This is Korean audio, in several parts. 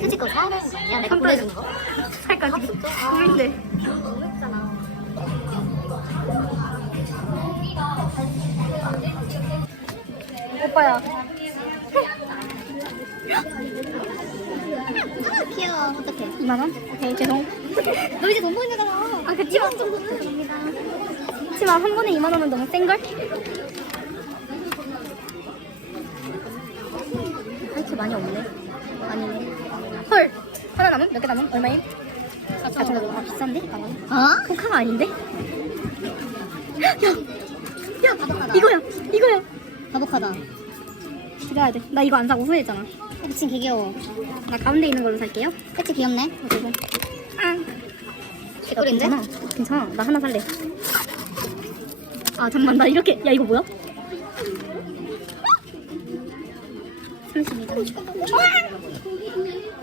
솔직히 그거 사야 되는 거 아니야? 내가 보내준 거? 살까 지금 고민돼. 너무 예쁘잖아. 오빠야. 귀여워. 어떡해. 2만 원? 오케이 죄송. 너 이제 돈 버는 거잖아. 아 그치만 정도는 됩니다. 그치만 한 번에 2만 원은 너무 센 걸? 많이 없네. 아니네. 헐. 하나 남은? 몇 개 남은? 얼마임? 아 잠깐 아 비싼데? 잠깐만. 어? 포카가 아닌데? 야, 야, 바보카다. 이거야, 이거야. 바보카다. 들어야 돼. 나 이거 안 사고 후회했잖아. 미친 개 귀여워. 나 가운데 있는 걸로 살게요. 패치 귀엽네. 어, 죄송. 아, 개꿀인데? 괜찮아. 괜찮아. 나 하나 살래. 아, 잠만. 나 이렇게. 야, 이거 뭐야? 32단.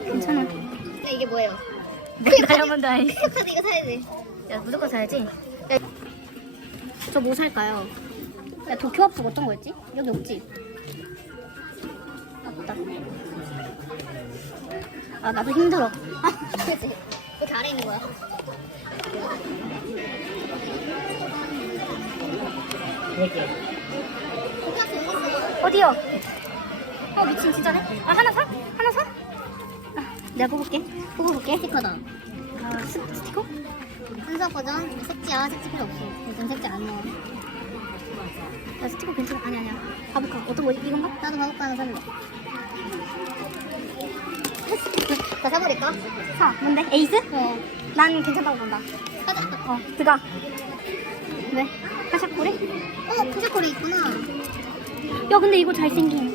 괜찮아. 근데 이게 뭐예요? 내 다이아몬드 아이. 카드 이거 사야 돼. 야, 무조건 사야지. 저 뭐 살까요? 야, 도쿄 합숙 어떤 거였지? 여기 없지? 없다. 아, 나도 힘들어. 그치? 그 아래 있는 거야. 어디요? 어, 미친, 진짜네? 아, 하나 사? 하나 사? 아, 내가 뽑을게. 뽑아볼게. 스티커다. 아, 스, 스티커? 순서 버전 색지야. 색지 필요 없어. 요즘 색지 안 넣어. 야, 스티커 괜찮아. 아니, 아니야. 가볼까? 어떤 거, 이건가? 나도 바보카 하나 살래. 나 사버릴까? 사. 뭔데? 에이스? 어. 난 괜찮다고 본다. 가자. 어, 들어가. 왜? 카샤코레? 어, 포샤콜이 있구나. 야, 근데 이거 잘생김.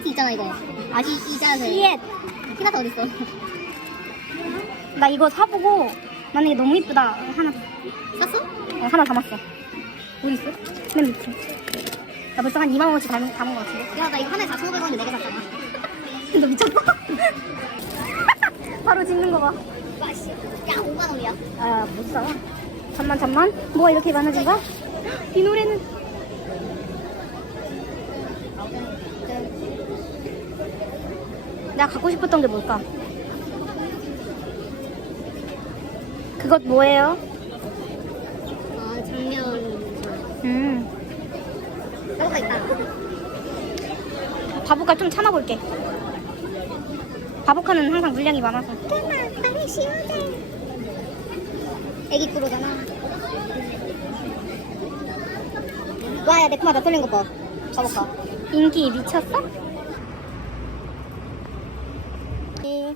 이트 있잖아, 이거. 아, 이, 이 자세. 예. 피나타 어딨어? 나 이거 사보고 나는 이게 너무 이쁘다. 하나, 샀어? 어, 하나 담았어. 어디 있어? 맨 밑에. 나 벌써 한 2만 원어치 담은, 담은 것 같은데. 야, 나 이거 하나에 4,500원인데 4개 샀잖아. 너 미쳤어? 바로 짓는 거 봐. 맛있어. 야, 5만 원이야. 아, 못 사. 잠만, 잠만. 뭐가 이렇게 많아진 거야? 이 노래는. 내가 갖고 싶었던 게 뭘까? 그것 뭐예요? 아, 장면. 음. 뭐가 있다. 바보카 좀 참아볼게. 바보카는 항상 물량이 많아서. 정말 빨리 시원해. 애기 프로잖아. 와, 야, 내 코마 나 털린 거 봐. 가볼까? 인기 미쳤어? 네.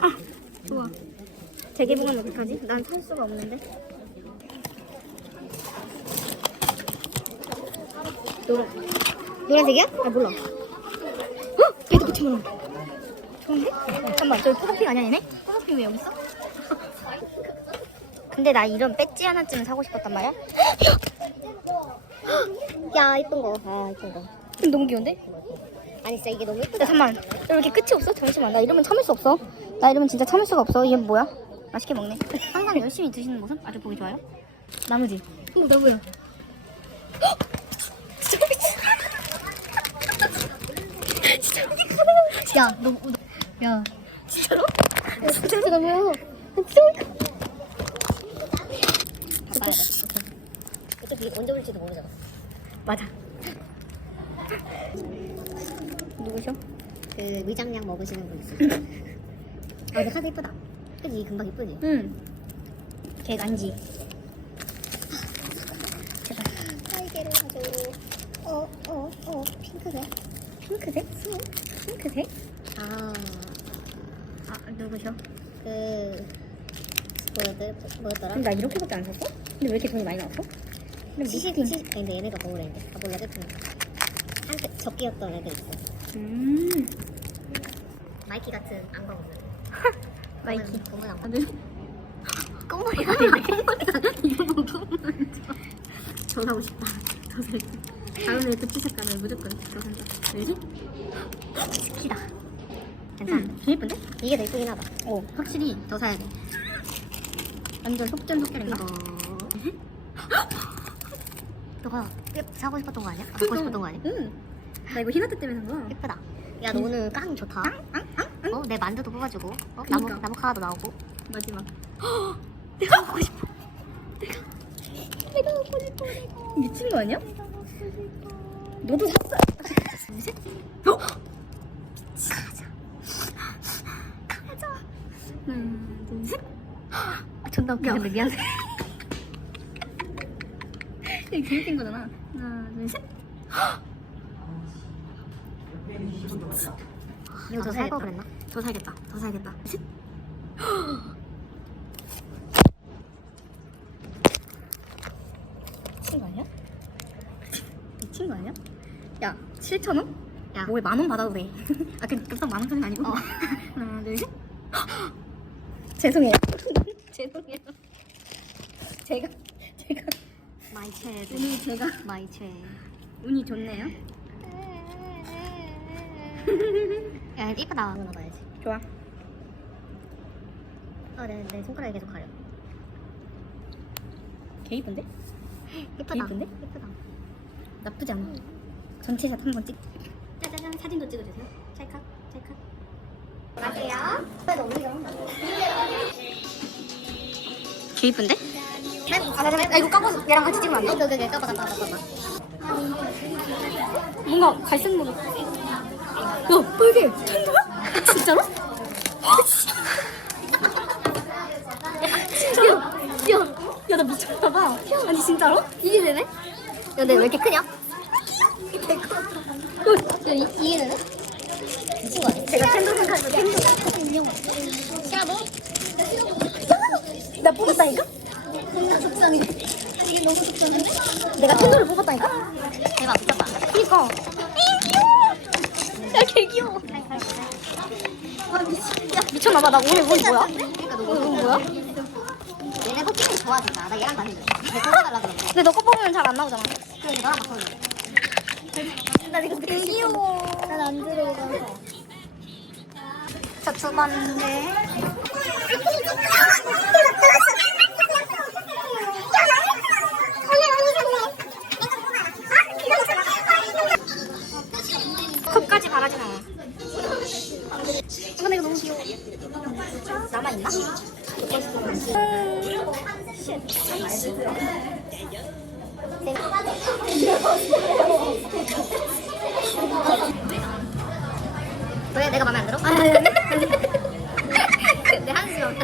아, 좋아. 재개봉은 어떡하지? 난 살 수가 없는데. 노란. 노란색이야? 아, 몰라. 헉! 배도 9천만 원. 좋은데? 잠깐만, 저기 포도핑 아니야, 얘네? 포도핑 왜 여기 있어? 근데 나 이런 배지 하나쯤 사고 싶었단 말이야? 야, 이쁜 거. 아, 이쁜 거. 너무 귀여운데? 아니, 진짜 이게 너무 야, 예쁘다. 잠깐만. 왜 이렇게 끝이 없어? 잠시만. 나 이러면 참을 수 없어. 나 이러면 진짜 참을 수가 없어. 얘 뭐야? 맛있게 먹네. 항상 열심히 드시는 모습 아주 보기 좋아요. 나무지? 어, 나무야. 진짜 미친. 진짜 미친. 야, 너, 너, 야. 진짜로? 야, 진짜 나무야. 진짜 어차피 언제 올지도 모르잖아. 맞아. 누구셔? 그 위장약 먹으시는 분 있어. 아, 근데 카드 이쁘다. 그지? 금방 이쁘지? 응. 걔 난지. 딸기를 가져. 어, 어, 어, 핑크색. 핑크색? 핑크색? 아, 아, 누구셔? 그, 뭐였더라? 뭐였더라? 나 이렇게밖에 안 샀어? 근데 왜 이렇게 돈이 많이 나왔어? 근데 시식, 미팅. 시식. 아니, 근데 얘네가 먹으랬는데. 아, 몰라, 레드핑. 한테 적기였던 애들 있어. 음. 마이키 같은 안경 없는. 마이키. 공은 안 다들 꽃머리가 되네. 이거 꽃머리 저 사고 싶다. 저 살. 다음에 부치 색깔을 무조건 저 산다. 왜지? 스키다. 괜찮아. 음, 좀 예쁜데? 이게 더 이쁘긴 하다. 어, 확실히 더 사야 돼. 완전 속전속결인가? 이거. 너가 예- 사고 싶었던 거 아니야? 아, 갖고 싶었던 거 아니야? 응. 나 이거 히나트 때문에 산 거야. 예쁘다. 야, 너 오늘 깡 좋다. 어, 내 만두도 뽑아주고, 어, 나무, 그니까. 나무 카라도 나오고. 마지막. 내가 먹고 싶어. 내가 먹고 싶어. 미친 거 아니야? 너도 샀어. 셋. 어? 가자. 가자. 하나, 둘, 셋. 아, 존나 웃기는데 미안해. 이게 재밌는 거잖아. 하나, 둘, 셋. 이거 더 살거 그랬나? 더 살겠다. 더 살겠다. 셋. 미친 거 아니야? 미친 거 아니야? 야, 7천 원? 야. 뭐에 만 원 받아도 돼. 아, 그 급성 만원 짜리 아니고. 어. 하나, 둘, 셋. 죄송해요. 죄송해요. 제가 마이 최. 운이 제가 마이 최. 운이 좋네요. 야, 이쁘다. 이거 넣어봐야지. 좋아. 아, 내, 내 손가락이 계속 가려. 개 이쁜데? 이쁘다. 이쁜데? 이쁘다. 나쁘지 않아. 전체샷 한 번 찍. 짜자잔 사진도 찍어주세요. 찰칵, 찰칵. 그래도 우리가 한다. 개 이쁜데? 아, 이거 까고 얘랑 같이 찍으면 안 돼? 오케이, 오케이. 까봐, 까봐, 까봐. 뭔가 갈색으로. 야, 빨개. 천도야? 진짜로? 야, 야, 야, 나 미쳤나 봐. 아니, 진짜로? 이게 되네? 야, 근데 왜 이렇게 크냐? 야, 야, 이, 이게 되네? 미친 거 아니야? 제가 텐도 생각해서 텐도. 야, 너. 나 뽑았다니까? 너무 속상해. 이게 너무 속상한데? 내가 텐도를 뽑았다니까? 대박, 미쳤다. 그니까. 야, 개 귀여워. 아, 미친. 야, 미쳤나봐. 나 오늘 뭐 뭐야? 그러니까 너 오늘 뭐 뭐야? 얘네 호칭이 좋아, 진짜. 나 얘랑 다니는 내. 근데 너거 뽑으면 잘 안 나오잖아. 그럼 너랑 바꿔줘. 나 지금 되게 귀여워. 난 안 들어가. 저두 번째. 왜 내가 마음에 안 들어? 내 한숨.